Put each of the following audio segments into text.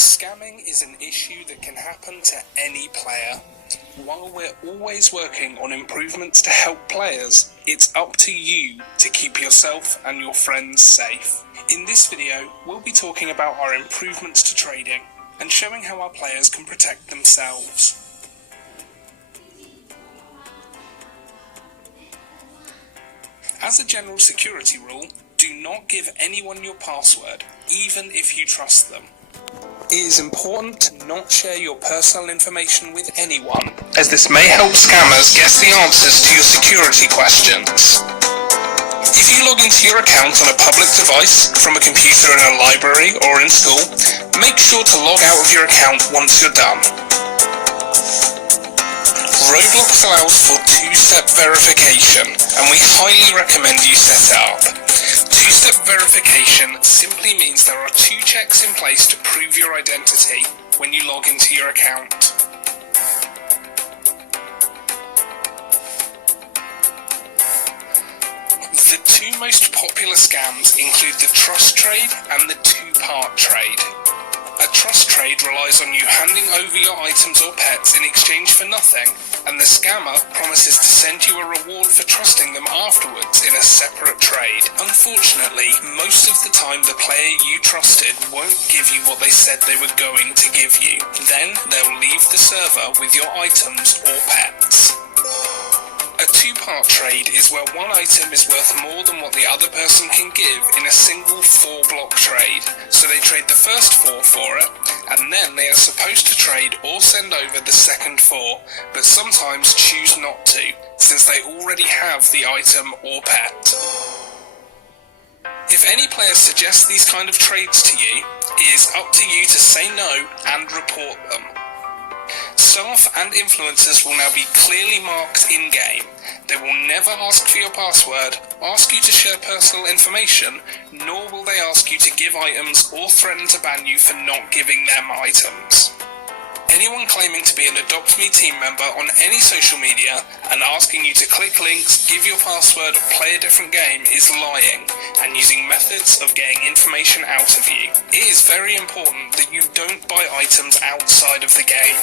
Scamming is an issue that can happen to any player. While we're always working on improvements to help players, it's up to you to keep yourself and your friends safe. In this video, we'll be talking about our improvements to trading and showing how our players can protect themselves. As a general security rule, do not give anyone your password, even if you trust them. It is important to not share your personal information with anyone, as this may help scammers guess the answers to your security questions. If you log into your account on a public device, from a computer in a library or in school, make sure to log out of your account once you're done. Roblox allows for two-step verification, and we highly recommend you set it up. Two-step verification simply means there are two checks in place to prove your identity when you log into your account. The two most popular scams include the trust trade and the two-part trade. A trust trade relies on you handing over your items or pets in exchange for nothing, and the scammer promises to send you a reward for trusting them afterwards in a separate trade. Unfortunately, most of the time the player you trusted won't give you what they said they were going to give you. Then they'll leave the server with your items or pets. A two-part trade is where one item is worth more than what the other person can give in a single 4-block trade. So they trade the first 4 for it, and then they are supposed to trade or send over the second 4, but sometimes choose not to, since they already have the item or pet. If any player suggests these kind of trades to you, it is up to you to say no and report them. Staff and influencers will now be clearly marked in-game. They will never ask for your password, ask you to share personal information, nor will they ask you to give items or threaten to ban you for not giving them items. Anyone claiming to be an Adopt Me team member on any social media and asking you to click links, give your password, play a different game is lying and using methods of getting information out of you. It is very important that you don't buy items outside of the game.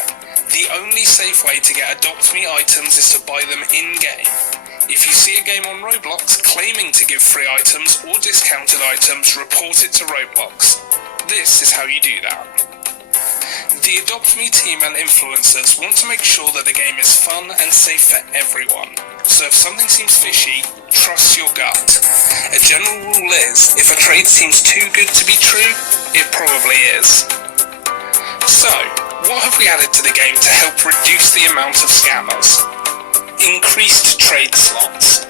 The only safe way to get Adopt Me items is to buy them in-game. If you see a game on Roblox claiming to give free items or discounted items, report it to Roblox. This is how you do that. The Adopt Me team and influencers want to make sure that the game is fun and safe for everyone. So if something seems fishy, trust your gut. A general rule is, if a trade seems too good to be true, it probably is. So, what have we added to the game to help reduce the amount of scammers? Increased trade slots.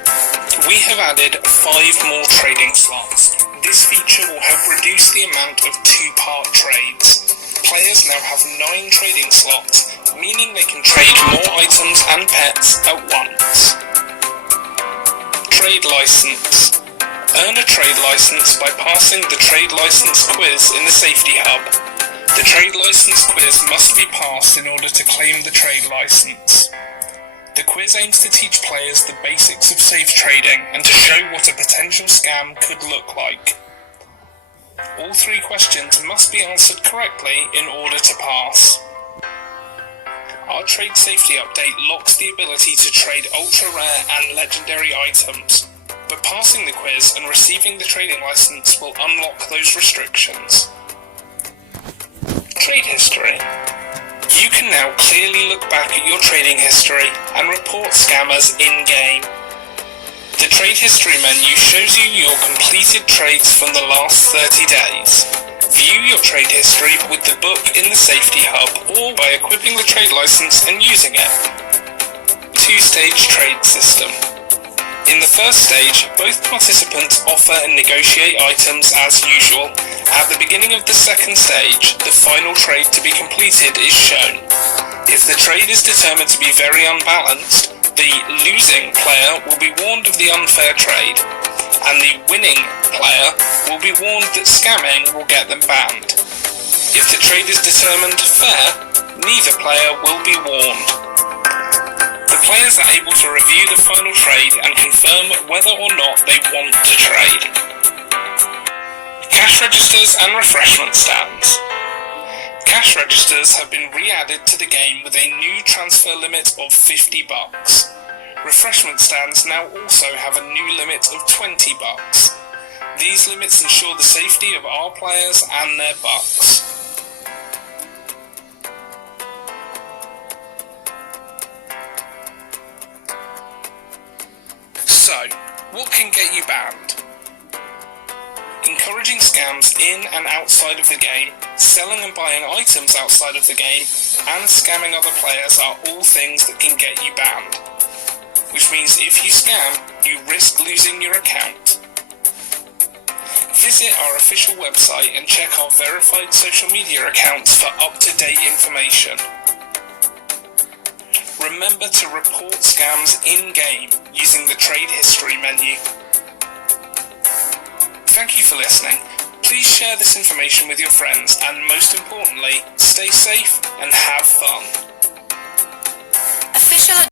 We have added 5 more trading slots. This feature will help reduce the amount of two-part trades. Players now have 9 trading slots, meaning they can trade more items and pets at once. Trade license. Earn a trade license by passing the trade license quiz in the safety hub. The trade license quiz must be passed in order to claim the trade license. The quiz aims to teach players the basics of safe trading and to show what a potential scam could look like. All 3 questions must be answered correctly in order to pass. Our trade safety update locks the ability to trade ultra rare and legendary items, but passing the quiz and receiving the trading license will unlock those restrictions. Trade history. You can now clearly look back at your trading history and report scammers in-game. The trade history menu shows you your completed trades from the last 30 days. View your trade history with the book in the safety hub or by equipping the trade license and using it. 2-stage trade system. In the first stage, both participants offer and negotiate items as usual. At the beginning of the second stage, the final trade to be completed is shown. If the trade is determined to be very unbalanced, the losing player will be warned of the unfair trade, and the winning player will be warned that scamming will get them banned. If the trade is determined fair, neither player will be warned. The players are able to review the final trade and confirm whether or not they want to trade. Cash registers and refreshment stands. Cash registers have been re-added to the game with a new transfer limit of $50. Refreshment stands now also have a new limit of $20. These limits ensure the safety of our players and their bucks. So, what can get you banned? Encouraging scams in and outside of the game, selling and buying items outside of the game, and scamming other players are all things that can get you banned. Which means if you scam, you risk losing your account. Visit our official website and check our verified social media accounts for up-to-date information. Remember to report scams in-game using the Trade History menu. Thank you for listening. Please share this information with your friends and most importantly, stay safe and have fun.